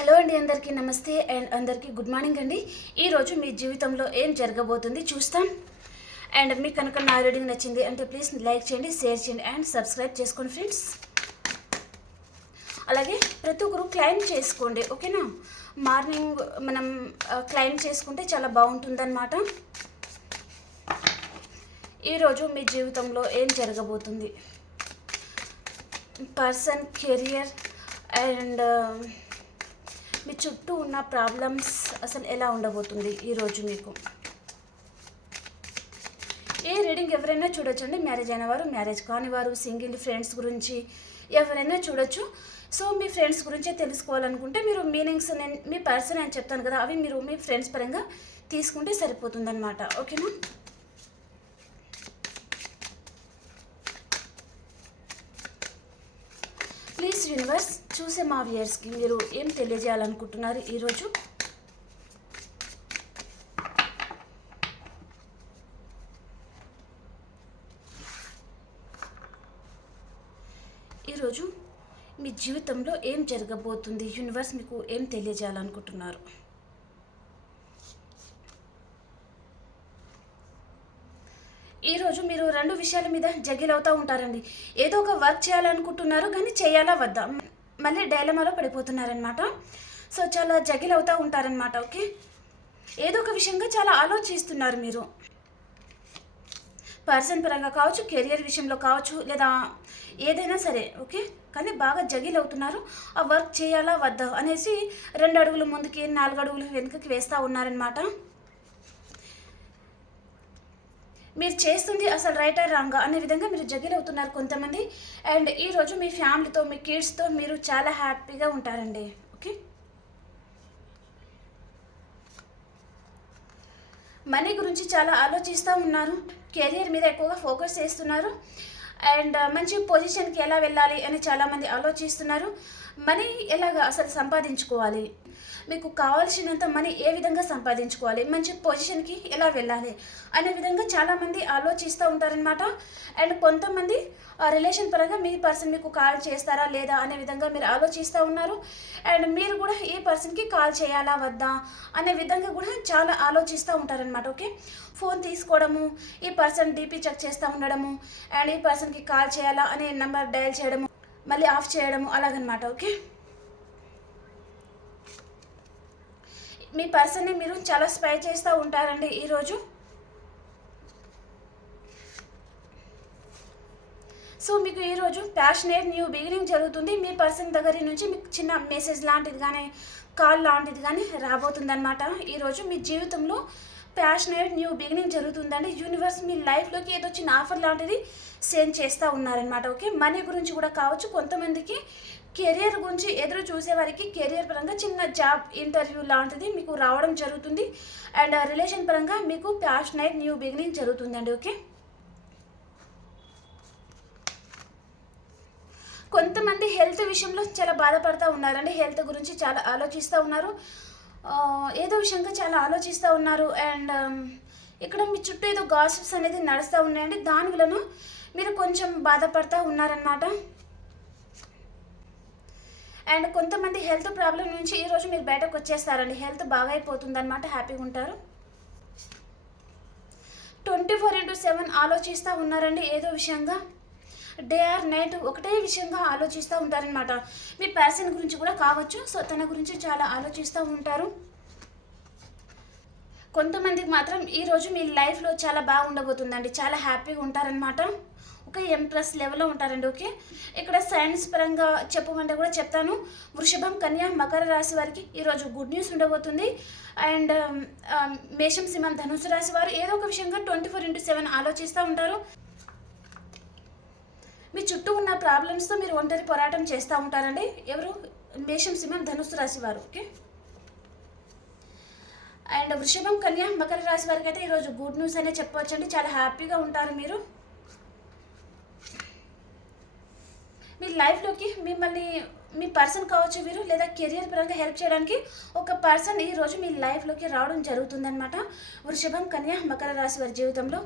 Hello అండి అందరికీ నమస్తే అండ్ అందరికీ గుడ్ మార్నింగ్ అండి. ఈరోజు మీ జీవితంలో ఏం జరగబోతుంది చూస్తాం. అండ్ మీకు కనుక నా రీడింగ్ నచ్చింది అంటే ప్లీజ్ లైక్ చేయండి షేర్ చేయండి అండ్ సబ్స్క్రైబ్ చేసుకోండి ఫ్రెండ్స్. అలాగే ప్రతి ఒక్కరు క్లైమ్ చేసుకోండి ఓకేనా? మార్నింగ్ మనం క్లైమ్ చేసుకుంటే చాలా బాగుంటుందన్నమాట. ఈరోజు మీ జీవితంలో ఏం జరగబోతుంది? పర్సన్ కెరియర్ అండ్ మీ చుట్టూ ఉన్న ప్రాబ్లమ్స్ అసలు ఎలా ఉండబోతుంది ఈరోజు మీకు? ఏ రీడింగ్ ఎవరైనా చూడొచ్చండి మ్యారేజ్ అయిన వారు మ్యారేజ్ కాని వారు సింగిల్ ఫ్రెండ్స్ గురించి ఎవరైనా చూడొచ్చు. సో మీ ఫ్రెండ్స్ గురించే తెలుసుకోవాలనుకుంటే మీరు మీనింగ్స్ నేను మీ పర్సన్ అని చెప్తాను కదా అవి మీరు మీ ఫ్రెండ్స్ పరంగా తీసుకుంటే సరిపోతుందన్నమాట. ఓకేనా? ప్లీజ్ యూనివర్స్ చూసే మా వ్యూయర్స్కి మీరు ఏం తెలియజేయాలనుకుంటున్నారు ఈరోజు? ఈరోజు మీ జీవితంలో ఏం జరగబోతుంది? యూనివర్స్ మీకు ఏం తెలియజేయాలనుకుంటున్నారు? మీరు రెండు విషయాల మీద జగిల్ అవుతూ ఉంటారండి. ఏదో ఒక వర్క్ చేయాలనుకుంటున్నారు కానీ చేయాలా వద్దా? మళ్ళీ డైలమాలో పడిపోతున్నారనమాట సో చాలా జగిల్ అవుతూ ఉంటారనమాట ఓకే ఏదో ఒక విషయంగా చాలా ఆలోచిస్తున్నారు మీరు. పర్సన్ పరంగా కావచ్చు కెరియర్ విషయంలో కావచ్చు లేదా ఏదైనా సరే ఓకే కానీ బాగా జగిల్ అవుతున్నారు ఆ వర్క్ చేయాలా వద్దా? అనేసి రెండు అడుగులు ముందుకి నాలుగు అడుగులు వెనుకకి వేస్తూ ఉన్నారనమాట మీరు చేస్తుంది అసలు రైటా రాంగా అనే విధంగా మీరు జగిల్ అవుతున్నారు కొంతమంది. అండ్ ఈరోజు మీ ఫ్యామిలీతో మీ కిడ్స్తో మీరు చాలా హ్యాపీగా ఉంటారండి. ఓకే మనీ గురించి చాలా ఆలోచిస్తూ ఉన్నారు. కెరియర్ మీద ఎక్కువగా ఫోకస్ చేస్తున్నారు. అండ్ uh, మంచి పొజిషన్కి ఎలా వెళ్ళాలి అని చాలామంది ఆలోచిస్తున్నారు. మనీ ఎలాగ అసలు సంపాదించుకోవాలి? మీకు కావాల్సినంత మనీ ఏ విధంగా సంపాదించుకోవాలి? మంచి పొజిషన్కి ఎలా వెళ్ళాలి? అనే విధంగా చాలామంది ఆలోచిస్తూ ఉంటారనమాట అండ్ కొంతమంది రిలేషన్ పరంగా మీ పర్సన్ మీకు కాల్ చేస్తారా లేదా అనే విధంగా మీరు ఆలోచిస్తూ ఉన్నారు. అండ్ మీరు కూడా ఈ పర్సన్కి కాల్ చేయాలా వద్దా అనే విధంగా కూడా చాలా ఆలోచిస్తూ ఉంటారనమాట ఓకే? ఫోన్ తీసుకోవడము ఈ పర్సన్ డీపీ చెక్ చేస్తూ ఉండడము అండ్ ఈ పర్సన్కి కాల్ చేయాలా అనే నెంబర్ డయల్ చేయడము మళ్ళీ ఆఫ్ చేయడము అలాగనమాట ఓకే? మీ పర్సన్ని మీరు చాలా స్పై చేస్తూ ఉంటారండి ఈరోజు. సో మీకు ఈరోజు ప్యాషనేట్ న్యూ బిగినింగ్ జరుగుతుంది. మీ పర్సన్ దగ్గర నుంచి మీకు చిన్న మెసేజ్ లాంటిది కానీ కాల్ లాంటిది కానీ రాబోతుందన్నమాట. ఈరోజు మీ జీవితంలో ప్యాషనేట్ న్యూ బిగినింగ్ జరుగుతుందండి. యూనివర్స్ మీ లైఫ్లోకి ఏదో చిన్న ఆఫర్ లాంటిది సెండ్ చేస్తూ ఉన్నారనమాట ఓకే? మనీ గురించి కూడా కావచ్చు. కొంతమందికి కెరియర్ గురించి ఎదురు చూసే వారికి కెరియర్ పరంగా చిన్న జాబ్ ఇంటర్వ్యూ లాంటిది మీకు రావడం జరుగుతుంది. అండ్ రిలేషన్ పరంగా మీకు ప్యాషనేట్ న్యూ బిగినింగ్ జరుగుతుందండి ఓకే? కొంతమంది హెల్త్ విషయంలో చాలా బాధపడుతూ ఉన్నారండి. హెల్త్ గురించి చాలా ఆలోచిస్తూ ఉన్నారు. ఏదో విషయంగా చాలా ఆలోచిస్తూ ఉన్నారు అండ్ ఇక్కడ మీ చుట్టూ ఏదో గాసిప్స్ అనేది నడుస్తూ ఉన్నాయండి. దాని వలన మీరు కొంచెం బాధపడుతూ ఉన్నారనమాట అండ్ కొంతమంది హెల్త్ ప్రాబ్లం నుంచి ఈరోజు మీరు బయటకు వచ్చేస్తారండి. హెల్త్ బాగా అయిపోతుందన్నమాట హ్యాపీగా ఉంటారు. ట్వంటీ ఫోర్ ఇంటూ సెవెన్ ఆలోచిస్తూ ఉన్నారండి ఏదో విషయంగా. డే ఆర్ నైట్ ఒకటే విషయంగా ఆలోచిస్తూ ఉంటారనమాట మీ పర్సన్ గురించి కూడా కావచ్చు సో తన గురించి చాలా ఆలోచిస్తూ ఉంటారు. కొంతమందికి మాత్రం ఈరోజు మీ లైఫ్లో చాలా బాగుండబోతుందండి చాలా హ్యాపీగా ఉంటారనమాట ఒక ఎంప్రెస్ లెవెల్లో ఉంటారండి ఓకే. ఇక్కడ సైన్స్ పరంగా చెప్పమంటే కూడా చెప్తాను. వృషభం కన్యా మకర రాశి వారికి ఈరోజు గుడ్ న్యూస్ ఉండబోతుంది. అండ్ మేషం సింహం ధనుసు రాశి వారు ఏదో ఒక విషయంగా ట్వంటీ ఫోర్ ఇంటూ సెవెన్ ఆలోచిస్తూ ఉంటారు. మీ చుట్టూ ఉన్న ప్రాబ్లమ్స్తో మీరు ఒంటరి పోరాటం చేస్తూ ఉంటారండి? ఎవరు? మేషం సింహం ధనుసు రాశి వారు ఓకే? అండ్ వృషభం కన్యా మకర రాశి వారికి అయితే ఈరోజు గుడ్ న్యూస్ అనే చెప్పవచ్చండి. చాలా హ్యాపీగా ఉంటారు మీరు. మీ లైఫ్లోకి మిమ్మల్ని మీ పర్సన్ కావచ్చు వీరు లేదా కెరియర్ పరంగా హెల్ప్ చేయడానికి ఒక పర్సన్ ఈ రోజు మీ లైఫ్లోకి రావడం జరుగుతుందన్నమాట. వృషభం కన్యా మకర రాశి వారి జీవితంలో.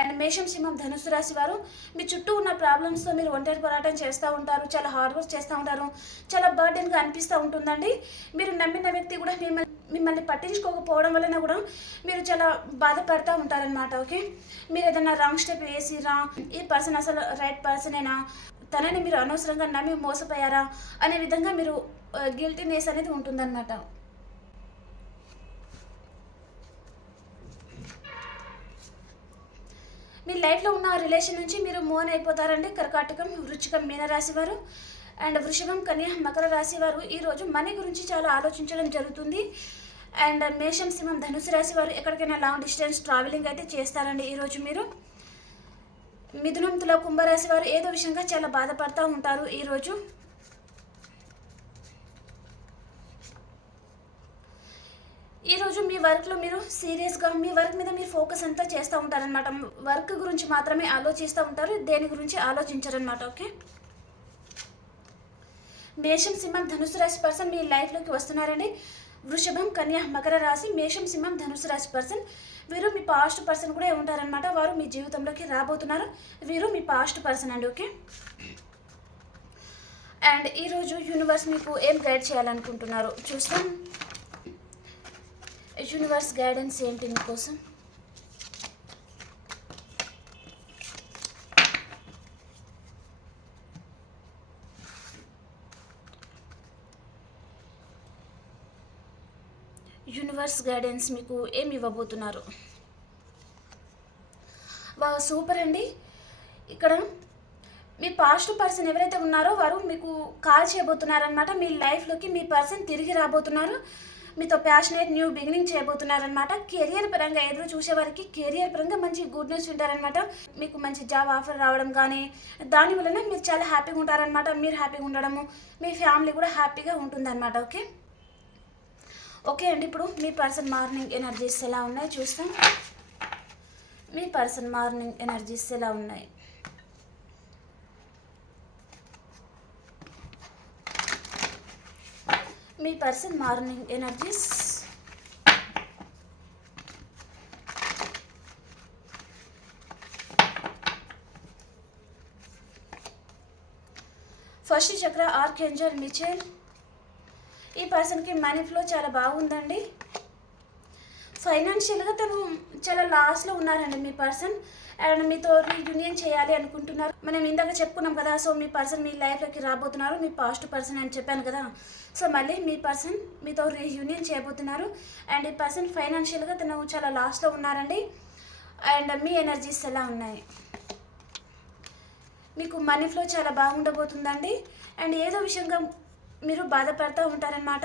అండ్ మేషం సింహం ధనుసు రాశి వారు మీ చుట్టూ ఉన్న ప్రాబ్లమ్స్తో మీరు ఒంటరి పోరాటం చేస్తూ ఉంటారు చాలా హార్డ్ వర్క్ చేస్తూ ఉంటారు చాలా బర్డెన్గా అనిపిస్తూ ఉంటుందండి. మీరు నమ్మిన వ్యక్తి కూడా మిమ్మల్ని మిమ్మల్ని పట్టించుకోకపోవడం వలన కూడా మీరు చాలా బాధపడుతూ ఉంటారనమాట ఓకే? మీరు ఏదైనా రాంగ్ స్టెప్ వేసి రా ఈ పర్సన్ అసలు రైట్ పర్సనేనా తనని మీరు అనవసరంగా నమ్మి మోసపోయారా? అనే విధంగా మీరు గిల్టీనెస్ అనేది ఉంటుందన్నమాట. మీ లైఫ్లో ఉన్న రిలేషన్ నుంచి మీరు మోన్ అయిపోతారండి. కర్కాటకం వృచ్చికం మీనరాశి వారు. అండ్ వృషభం కన్యా మకర రాశి వారు. ఈరోజు మనీ గురించి చాలా ఆలోచించడం జరుగుతుంది. అండ్ మేషం సింహం ధనుసు రాశి వారు ఎక్కడికైనా లాంగ్ డిస్టెన్స్ ట్రావెలింగ్ అయితే చేస్తారండి ఈరోజు మీరు. మిథునం తుల కుంభరాశి వారు ఏదో విషయంగా చాలా బాధపడుతూ ఉంటారు ఈరోజు. ఈరోజు మీ వర్క్లో మీరు సీరియస్గా మీ వర్క్ మీద మీరు ఫోకస్ అంతా చేస్తూ ఉంటారనమాట వర్క్ గురించి మాత్రమే ఆలోచిస్తూ ఉంటారు దేని గురించి ఆలోచించరనమాట ఓకే? మేషం సింహం ధనుసు రాశి పర్సన్ మీ లైఫ్లోకి వస్తున్నారండి వృషభం కన్యా మకర రాశి మేషం సింహం ధనుసు రాశి పర్సన్ వీరు మీ పాస్ట్ పర్సన్ కూడా ఉంటారనమాట వారు మీ జీవితంలోకి రాబోతున్నారు. వీరు మీ పాస్ట్ పర్సన్ అండి ఓకే అండ్ ఈరోజు యూనివర్స్ మీకు ఏం గైడ్ చేయాలనుకుంటున్నారు? చూస్తాం. యూనివర్స్ గైడెన్స్ ఏంటి మీకోసం? యూనివర్స్ గైడెన్స్ మీకు ఏమి ఇవ్వబోతున్నారు? వా సూపర్ అండి. ఇక్కడ మీ పాస్ట్ పర్సన్ ఎవరైతే ఉన్నారో వారు మీకు కాల్ చేయబోతున్నారనమాట మీ లైఫ్లోకి మీ పర్సన్ తిరిగి రాబోతున్నారు. మీతో ప్యాషనేట్ న్యూ బిగినింగ్ చేయబోతున్నారనమాట కెరియర్ పరంగా ఎదురు చూసే వారికి కెరియర్ పరంగా మంచి గుడ్ న్యూస్ ఉంటారనమాట మీకు మంచి జాబ్ ఆఫర్ రావడం కానీ దాని వలన మీరు చాలా హ్యాపీగా ఉంటారనమాట మీరు హ్యాపీగా ఉండడము మీ ఫ్యామిలీ కూడా హ్యాపీగా ఉంటుందన్నమాట ఓకే ఓకే అండి ఇప్పుడు మీ పర్సన్ మార్నింగ్ ఎనర్జీస్ ఎలా ఉన్నాయి చూస్తాం. మీ పర్సన్ మార్నింగ్ ఎనర్జీస్ ఎలా ఉన్నాయి. మీ person morning energies. First chakra archangel Michael. ఈ పర్సన్కి మనీ ఫ్లో చాలా బాగుందండి. ఫైనాన్షియల్గా తను చాలా లాస్లో ఉన్నారండి మీ పర్సన్ అండ్ మీతో రీయూనియన్ చేయాలి అనుకుంటున్నారు. మనం ఇందాక చెప్పుకున్నాం కదా సో మీ పర్సన్ మీ లైఫ్లోకి రాబోతున్నారు మీ పాస్ట్ పర్సన్ అని చెప్పాను కదా. సో మళ్ళీ మీ పర్సన్ మీతో రీయూనియన్ చేయబోతున్నారు. అండ్ ఈ పర్సన్ ఫైనాన్షియల్గా తను చాలా లాస్ట్లో ఉన్నారండి. అండ్ మీ ఎనర్జీస్ ఎలా ఉన్నాయి? మీకు మనీ ఫ్లో చాలా బాగుండబోతుందండి. అండ్ ఏదో విషయంగా మీరు బాధపడుతూ ఉంటారనమాట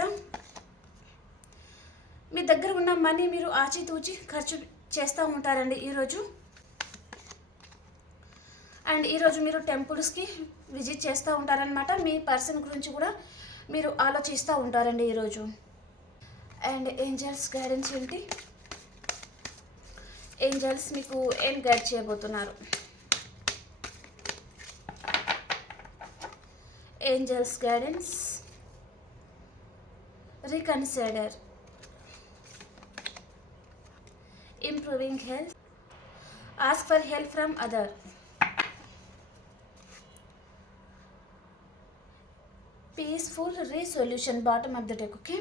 మీ దగ్గర ఉన్న మనీ మీరు ఆచితూచి ఖర్చు చేస్తూ ఉంటారండి ఈరోజు. అండ్ ఈరోజు మీరు టెంపుల్స్కి విజిట్ చేస్తూ ఉంటారనమాట మీ పర్సన్ గురించి కూడా మీరు ఆలోచిస్తూ ఉంటారండి ఈరోజు. అండ్ ఏంజల్స్ గైడెన్స్ ఏంటి? ఏంజల్స్ మీకు ఏం గైడ్ చేయబోతున్నారు? Angels guidance reconsider improving health. Ask for help from other. Peaceful resolution bottom of the deck okay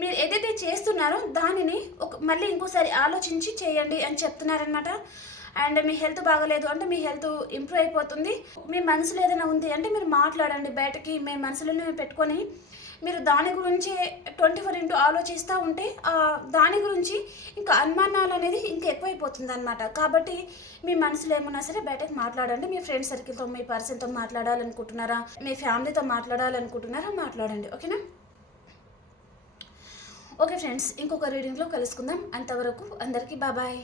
మీరు ఏదైతే చేస్తున్నారో దానిని ఒక మళ్ళీ ఇంకోసారి ఆలోచించి చేయండి అని చెప్తున్నారనమాట అండ్ మీ హెల్త్ బాగలేదు అంటే మీ హెల్త్ ఇంప్రూవ్ అయిపోతుంది. మీ మనసులో ఏదైనా ఉంది అంటే మీరు మాట్లాడండి బయటకి. మీ మనసులోనే పెట్టుకొని మీరు దాని గురించి ట్వంటీ ఫోర్ ఇంటూ ఆలోచిస్తూ ఉంటే దాని గురించి ఇంకా అనుమానాలు అనేది ఇంకా ఎక్కువైపోతుంది అనమాట కాబట్టి మీ మనసులో ఏమన్నా సరే బయటకు మాట్లాడండి. మీ ఫ్రెండ్ సర్కిల్తో మీ పర్సన్తో మాట్లాడాలనుకుంటున్నారా? మీ ఫ్యామిలీతో మాట్లాడాలనుకుంటున్నారా? మాట్లాడండి. ఓకేనా? ఓకే ఫ్రెండ్స్ ఇంకొక రీడింగ్లో కలుసుకుందాం. అంతవరకు అందరికీ బాబాయ్